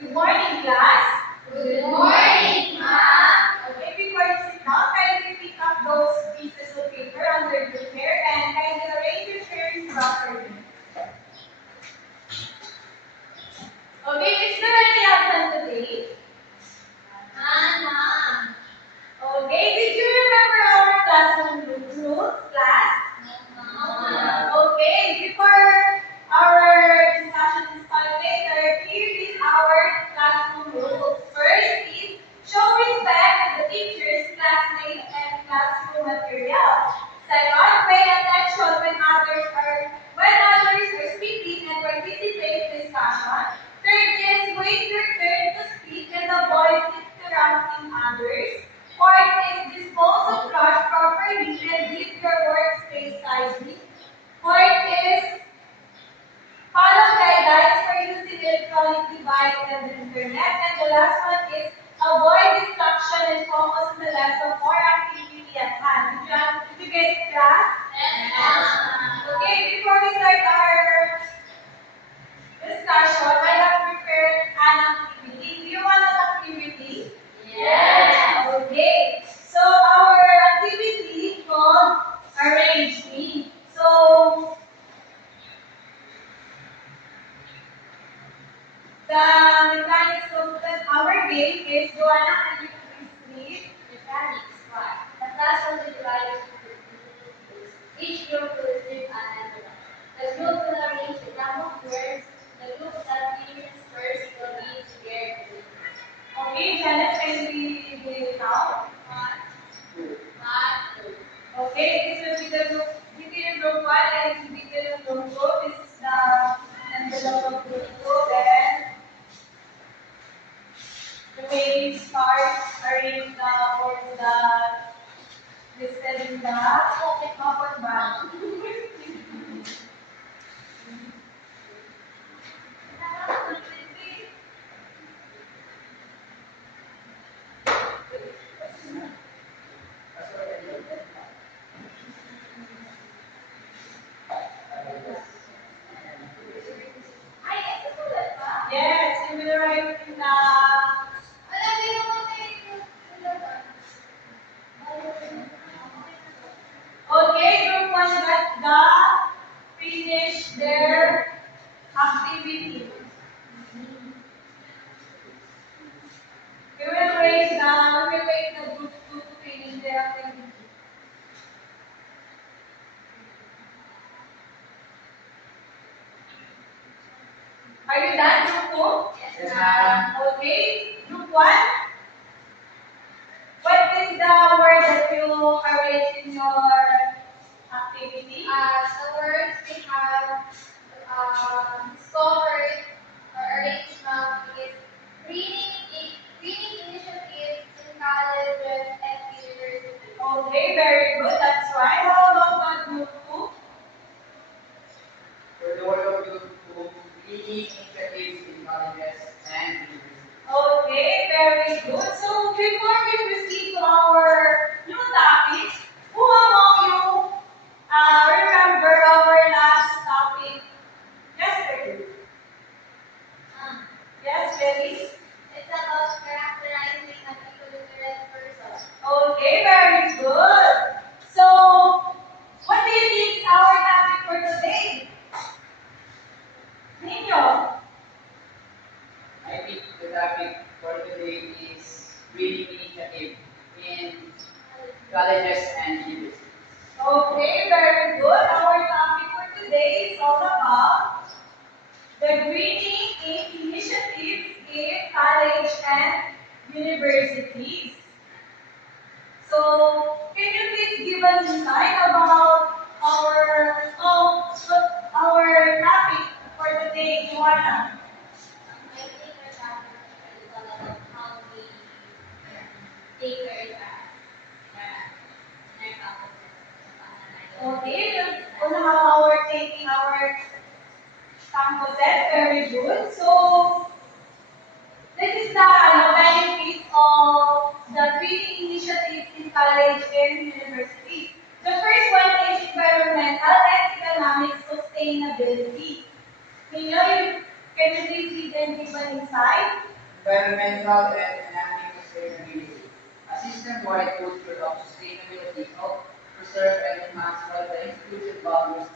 Good morning, class. Good morning, ma'am. Okay, before you sit down, kindly pick up those pieces of paper under your chair and kindly arrange your chairs properly. Okay, is there any absent today? None, ma'am. Okay, did you remember our classroom rules, class? No, ma'am. Okay, before our discussion started, here is our classroom rules. First is show respect to the teachers, classmates, and classroom material. Second, pay attention when others are speaking and participate in discussion. Third is wait your turn to speak and avoid interrupting others. Fourth is dispose of trash properly and leave your workspace tidy. Fourth is follow guidelines for using electronic device and the internet. And the last one is avoid distraction and focus on the lesson or activity at hand. Did you get it, class? Yes, ma'am. Okay, before we start our discussion, I have prepared an activity. Do you want an activity? Yes. Okay. So our activity called Arrange Me. So the mechanics of our game is Joanna, can you please read? Mechanics 1. The class will be divided into two groups. Each group will receive an envelope. The group will arrange the number of words. The group that finishes first will be shared with. Okay, Janice, can we read it out? One, two. Okay, this will be the group, detail group 1 and detail group 2. This is the envelope of group 2. Then the way we start arrange the words that listed in the upper bar. Ay, ito sulat pa? Yes, you will write in the Wala, di naman tayo sulatan. okay, group 1 that the finish their activity. We will wait the group 2 to finish their activity. Are you done, group Yes, ma'am. 2? Okay, group 1. What is the word that you arrange in your activity? The words we have discovered or arrangement is greening initiatives in colleges and universities. Okay, very good. That's right. How about group 2? For the work of group to leading initiatives in colleges and universities. Okay, very good. So before we proceed to our new topic, who among you remember our last topic yesterday? Yes, Felice? It's about characterizing a people literate person. Okay, very good. So, what do you think is our topic for today? Ninyo? I think the topic for today is greening initiative in colleges and universities. Okay, very good. Our topic for today is all about the greening initiatives in college and universities. So, can you please give an insight about our topic for today, Joanna? I think our topic is all about how we take care of our campuses. Okay, on how we're taking our campuses, very good. So, this is the benefit of the greening initiatives in college and university. The first one is environmental and economic sustainability. Can Can you please read and give an insight? Environmental and economic sustainability. A system-wide culture of sustainability helps preserve and enhance both the institution values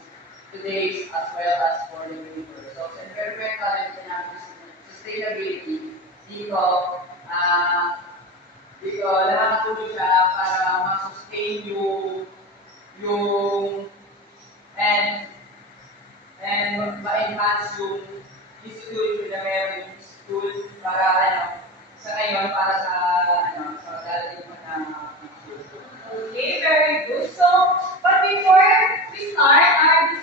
today as well as for the future. So, sa environmental and economic sustainability, dito, ah, dito, nakakatulong siya para ma-sustain yung and ma-enhance yung institution na meron yung school para sa ngayon para sa darating pa na school. Okay, very good. So, but before we start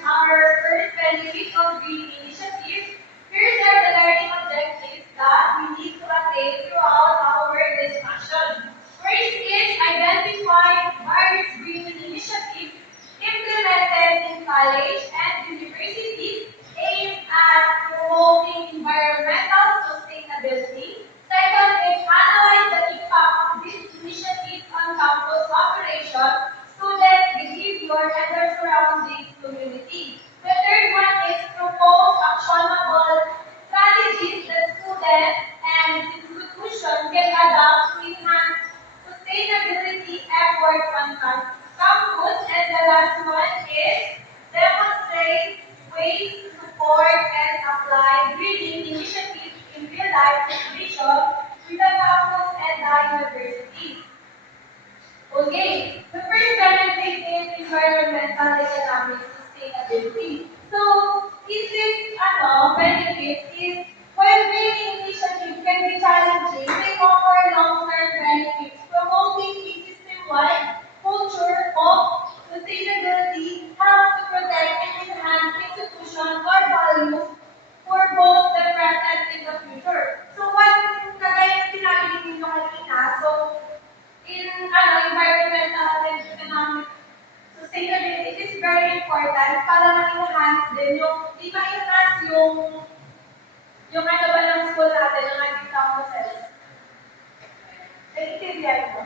our first benefit of green initiative, here's the learning objectives that we need to attain throughout our discussion. First is identify various green initiatives implemented in college and universities aimed at promoting environmental sustainability. Second is analyze the impact of these initiatives on campus operation, student behavior, and their surrounding community. The third one is propose actionable strategies that students and institutions can adopt to enhance sustainability efforts on campus. And the last one is demonstrate ways to support and apply greening initiatives in real life situations with the campus and the university. Okay, the first benefit is environmental economic sustainability. So, in this benefit is while greening initiative can be challenging, they offer long-term benefits, promoting a system-wide culture of sustainability, help to protect and enhance institutions or values for both the present and the future. So, what kagaya ng sinabi ninyo kanina, so in environmental and economic sustainability is very important para ma-enhance din di ma-enhance yung ano ba ng school natin, yung ating campuses. Naiintindihan mo?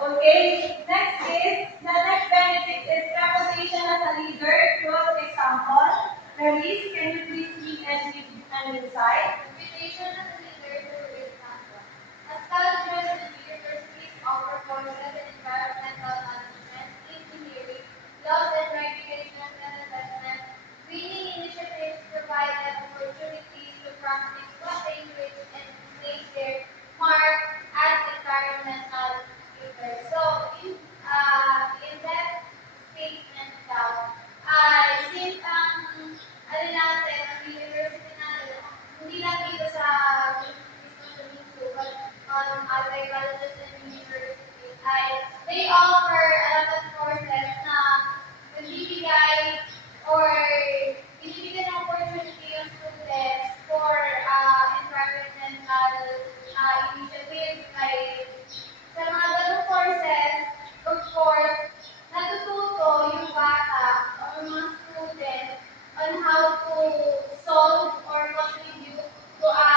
Okay, next is, the next benefit is reputation as a leader through example. Relis, can you please read and give an insight? Reputation as a leader through example. As colleges and universities offer courses in environmental management, engineering, laws and regulations and assessment, greening initiatives provide them opportunities to practice what they preach and make their mark as environmental leaders. So, in that statement daw, since ano natin, ang university natin, hindi lang dito sa mismo but other colleges and universities, they offer a lot of courses na nagbibigay or binibigyan ng opportunity yung students for environmental initiatives like sa mga ganung courses, of course, natututo yung bata or mga students on how to solve or contribute to a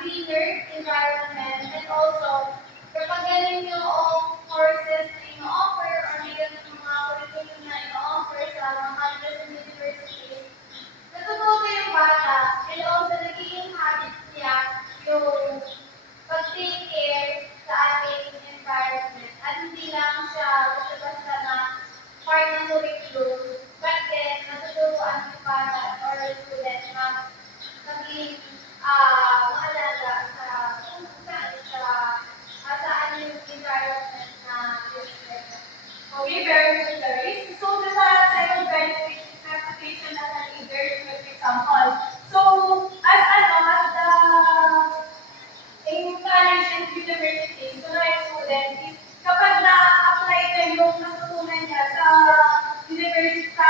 greener environment and also kapag galing yung courses na ino-offer or may ganun mga curriculum na ino-offer sa mga colleges and universities, natututo yung bata and also nagiging habit niya yung pag-take care sa ating environment at hindi lang siya basta-basta na part ng curriculum but then natuturuan yung bata or student na maging maalaga sa kung saan saan yung environment na yun. Okay, very good, Clarice. So, the second benefit is reputation as a leader with example. So, as the in college and university, so na student is kapag na-apply niya yung natutunan niya sa university, sa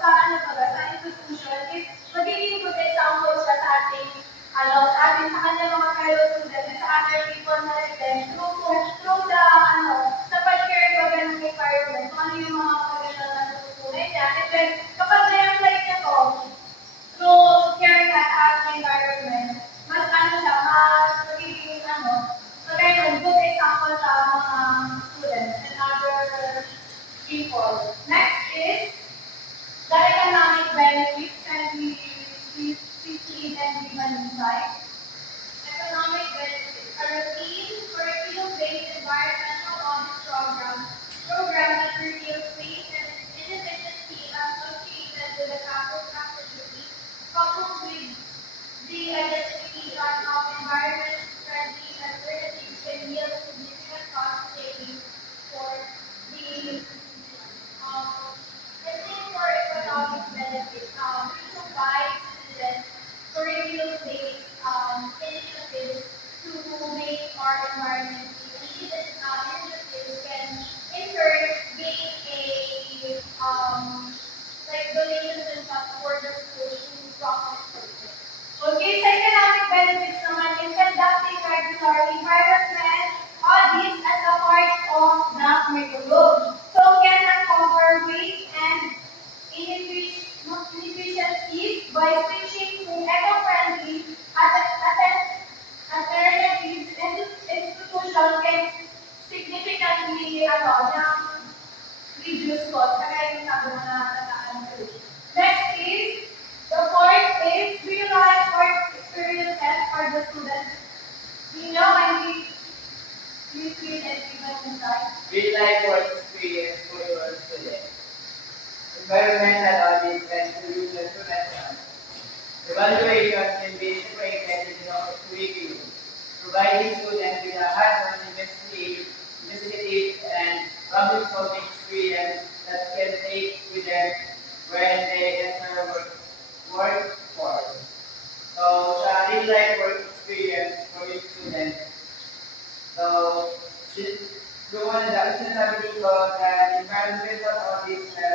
ano ba, sa institution, is magiging good example siya sa ating, sa kanya mga fellow students, and sa other people na rin din, through the, sa pag-care ba ng environment, kung ano yung mga magandang natutunan niya, and then, kapag na-apply niya to, through care sa ating environment, mas mas magiging so ngayon, good example sa mga students and other people. Next is the economic benefits and environmental audit, and solution prevention. Evaluation can be integrated into the curriculum, providing students with a hands-on investigative and problem-solving experience that can take with them when they enter workforce. So, sa real-life work experience for each student. So, yung ano na, sinasabi dito na environmental audit na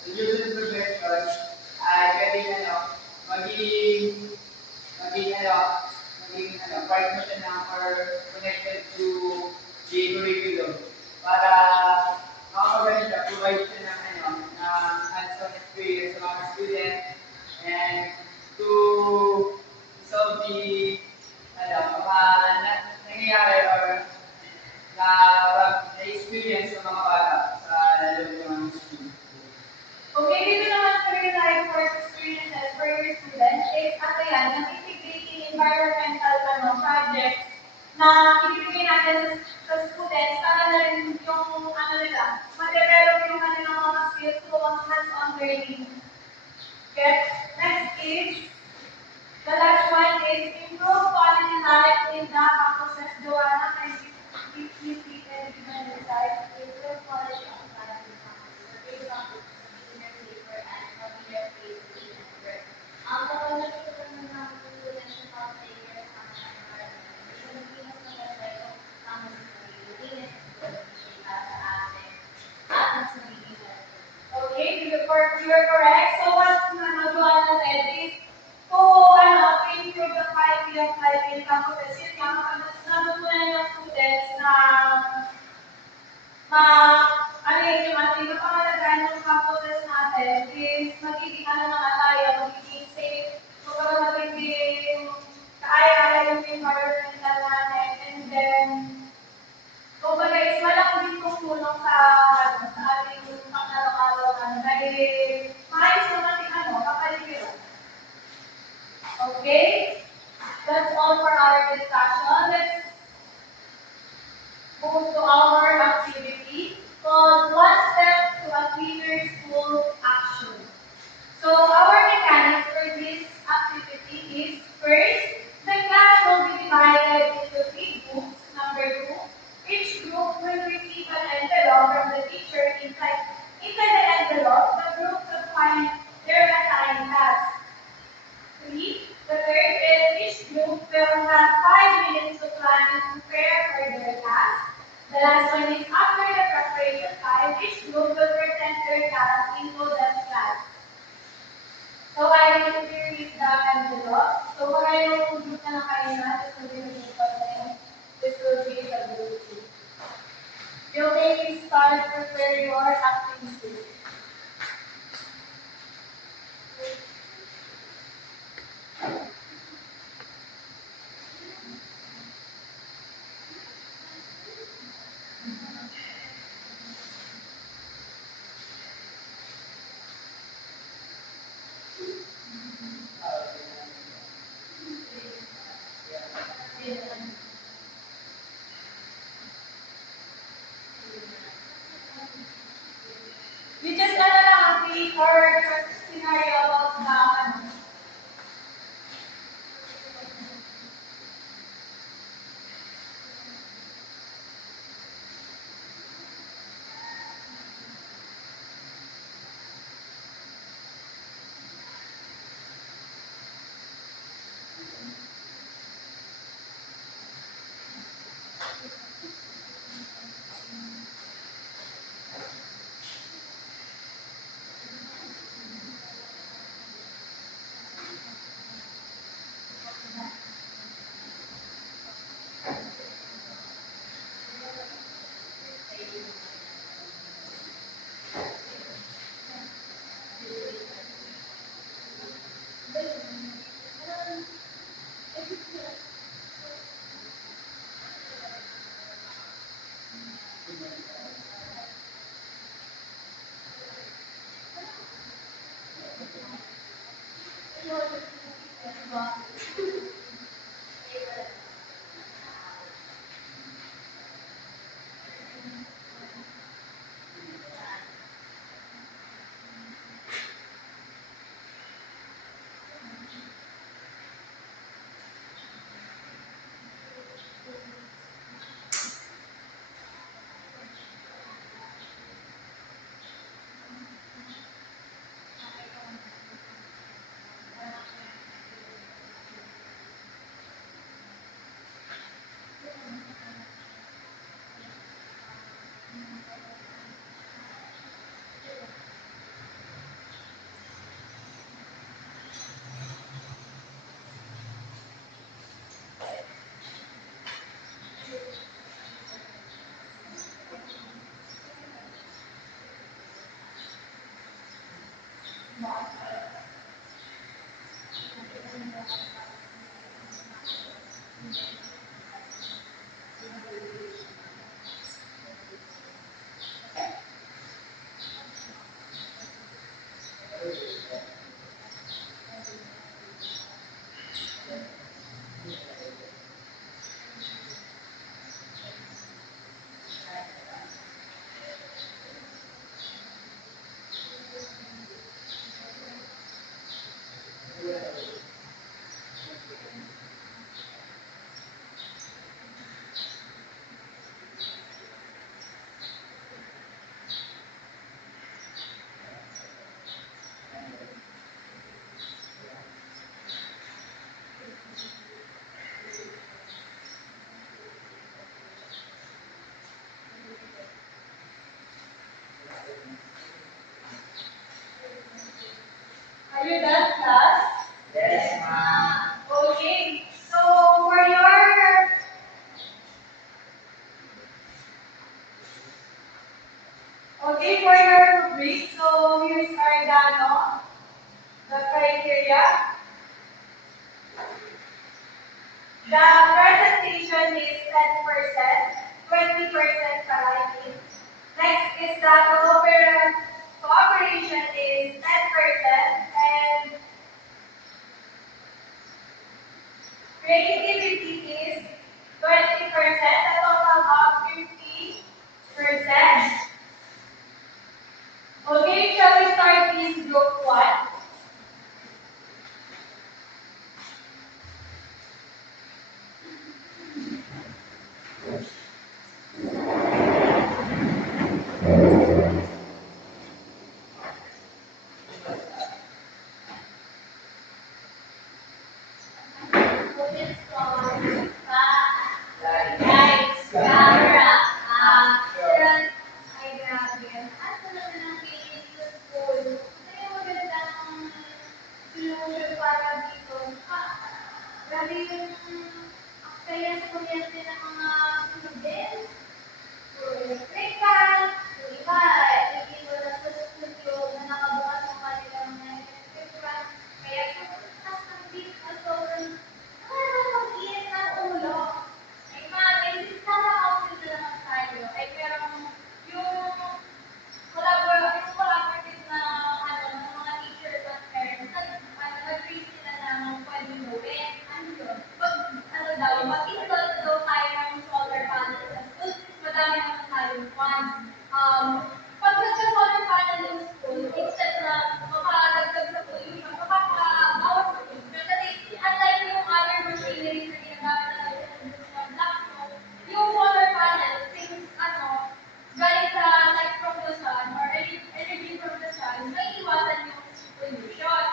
solution prevention ay pwedeng maging maging part mo siya ng or connected to the curriculum para makakagaling siya, provide siya ng hands-on experience sa mga student and to solve the nangyayari or na-experience ng mga bata sa lalo ng mga school. Okay, dito naman sa real life work experiences for your students is ano yan, yung integrating environmental projects na ibibigay natin sa students para na rin yung ano nila, ma-develop yung kanilang mga skills to hands-on learning. Okay? Next is, the last one is improve quality life in the campuses. Joanna, can you please repeat and given inside? Improve quality of life in campus. For example, cleaner, safer, and healthier place to live and work. Ang kapag natutunan ng mga students yung pag-take sa mga environment, isang linis maganda yung campus na linis para sa atin at mas magiging healthy. Okay, you're correct. So what Joanna said is to improve the quality of life in campuses. Yun nga, natutunan ng students na yung pangalagaan ng campuses natin is magiging na nga tayo, magiging safe, magiging kaaya-aya yung environmental natin, and then kumbaga is malaki din tulong sa ating pang-araw-araw dahil maayos naman din kapaligiran. Okay? That's all for our discussion. Let's move to our activity called One Step to a Cleaner School Action. So our mechanics for this activity is first, the class will be divided into 3 groups. Number 2, each group will receive an envelope from the teacher. Inside the envelope, the group will find their assigned tasks. 3, the third is each group will have 5 minutes to plan and prepare for their task. The last one is after the preparation time, each Are you done, class? Yes, ma'am. Okay. So for your rubric, so here's our the criteria. The presentation is 10%, 20% writing. Next is the cooperation is 10% and creativity is 20%, a total of 50%. Okay, shall we start this group 1? Students from lights, camera, action. Ay, grabe. At talaga ng kinis sa school. Kaya magandang solution para dito. Grabe yung aksaya sa kuryente ng mga students. Puro electrical, yung iba, hindi ko na sa studio na nakabukas ang kanilang mga electrical. Kaya kung taas ng beat na sobrang nakakapag-init ng ulo. Ay, sana outfit na naman tayo. Ay, pero yung collaborative na ng mga teachers at parents, nag-agree sila na pwedeng gawin. Ano yun? Mag-install na daw tayo ng solar panels sa school. Madami naman tayong funds. Pag nagka-solar panel yung school, instead na mapakadagdag sa pollution, mapapagawas sa pollution. Kasi unlike yung other machineries na ginagamit na natin sa industrial laptop, yung solar panel, since galing sa light from the sun or energy from the sun, may iwasan yung pollution.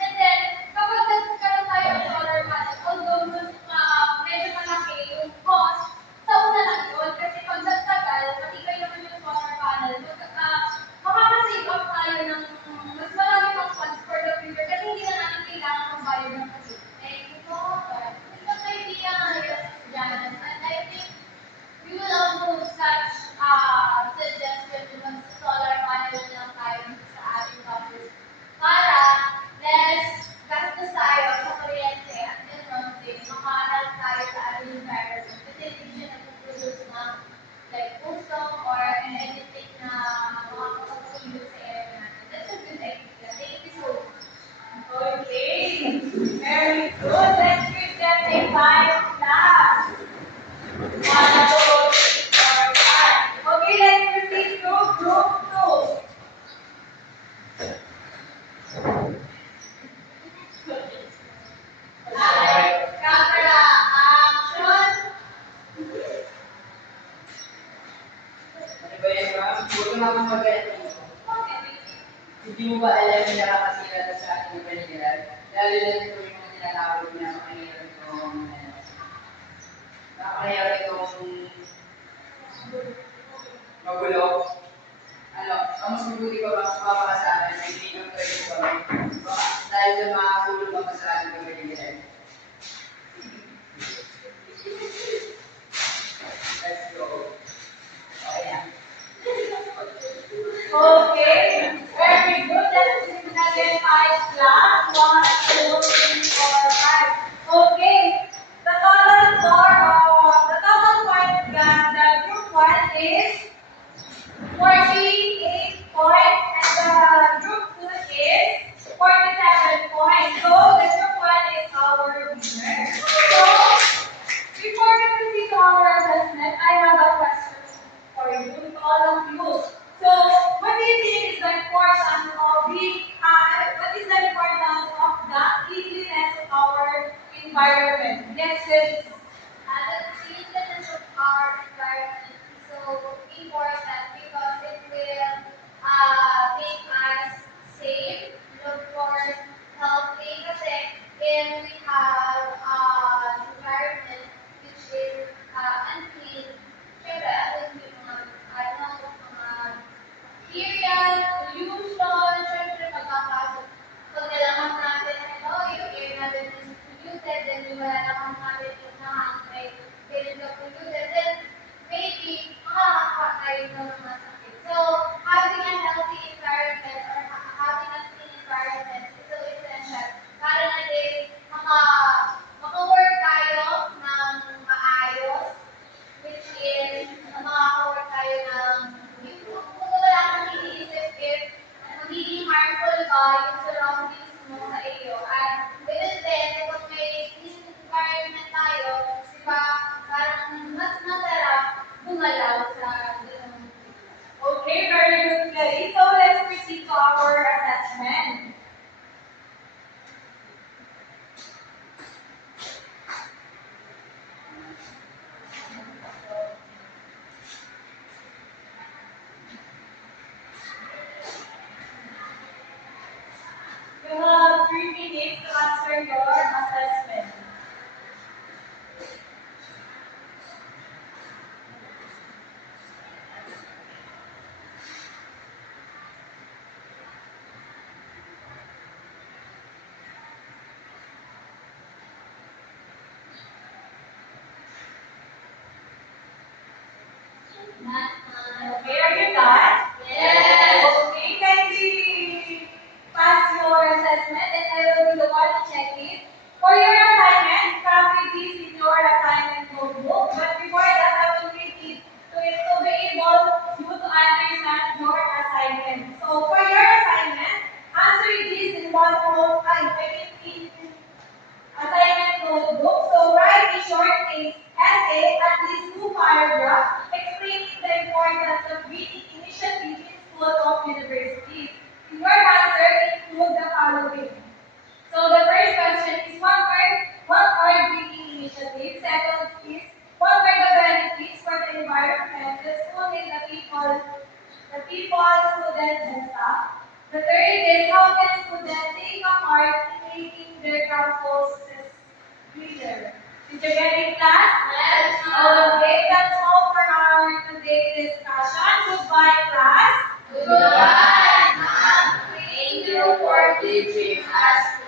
And then, kapag nagkaroon tayo ng solar panel, although medyo malaki yung cost, sa una lang yun. Kasi pag nagtagal, matibay naman yung solar panel, makakasave up tayo ng mas marami pang funds for the future kasi hindi na natin kailangan magbayad ng kuryente. Isang idea nga nila sa estudyante. And I think we will also such suggestion to mag-solar panel na lang tayo sa ating campus para less gastos tayo sa kuryente at then maka-help tayo sa ating environment kasi hindi siya nag-produce ng like ozone or anything na makakapag-pollute sa air natin. That's a good idea. Thank you so much. Okay. Very good. Let's give them a 5 class. 1, 2, 3, 4, 5. Okay, let's proceed to group 2. Camera, action. Ano ba yan, ma'am? Huwag ka naman mag-ganito. Hindi mo ba alam na nakakasira sa ating panigilan? Lalo na ito yung mga tinatawag na nakakahirap itong magulo. Ang mas mabuti pa ba sumama ka sa akin, may hindi kang pwede sa akin. Baka dahil sa mga tulong ka pa sa ating panigilan. Let's go. Okay na. Okay. Very good. Let's listen again class. 1, 2, 3, 4, 5. Okay. The total point that the group one is 48 points and the group two is 47 points. So the group one is our winner. So before we proceed to our assessment, I have a question for you, to all of you. So what do you think is the importance of what is the importance of the cleanliness of our environment? Yes, sis. The cleanliness of our environment is so important because it will make us safe and of course healthy. Kasi if we have environment which is unclean, syempre ano yung mga ano, mga bacteria, pollution, syempre magkakasok. Pag nalaman natin, ano, yung air natin is polluted, then yung malalaman natin yung nahang ay ganun ka polluted, then maybe makakaka tayo ng mga sakit. So, having a healthy environment or having a clean environment is so essential para na din maka-work tayo ng maayos, which is makaka-work tayo ng kung wala kang iniisip if magiging harmful ba yung surroundings mo sa iyo. At ganun din, kapag may clean environment tayo, di ba, parang mas masarap gumalaw sa ganun. Okay, very good, Clary. So let's proceed to our assessment. You have 3 minutes to answer your assessment. Okay, are you done? Yes. Okay, kindly pass your assessment and I will be the one to check it. For your assignment, copy this in your assignment notebook. But before that, I will read it to be able you to understand your assignment. So for your assignment, answer this in one whole time. I mean in assignment notebook. So write a short essay, at least 2 paragraphs, explaining the importance of greening initiatives in school of universities. In your answer, include the following. So the first question is what are greening initiatives? Second is what are the benefits for the environment, the school and the people, students and staff. The third is how can students take a part in making their campuses greener. Did you get it, class? Yes, Okay, that's all for our today's discussion. Goodbye, class. Goodbye, ma'am. Thank you for teaching us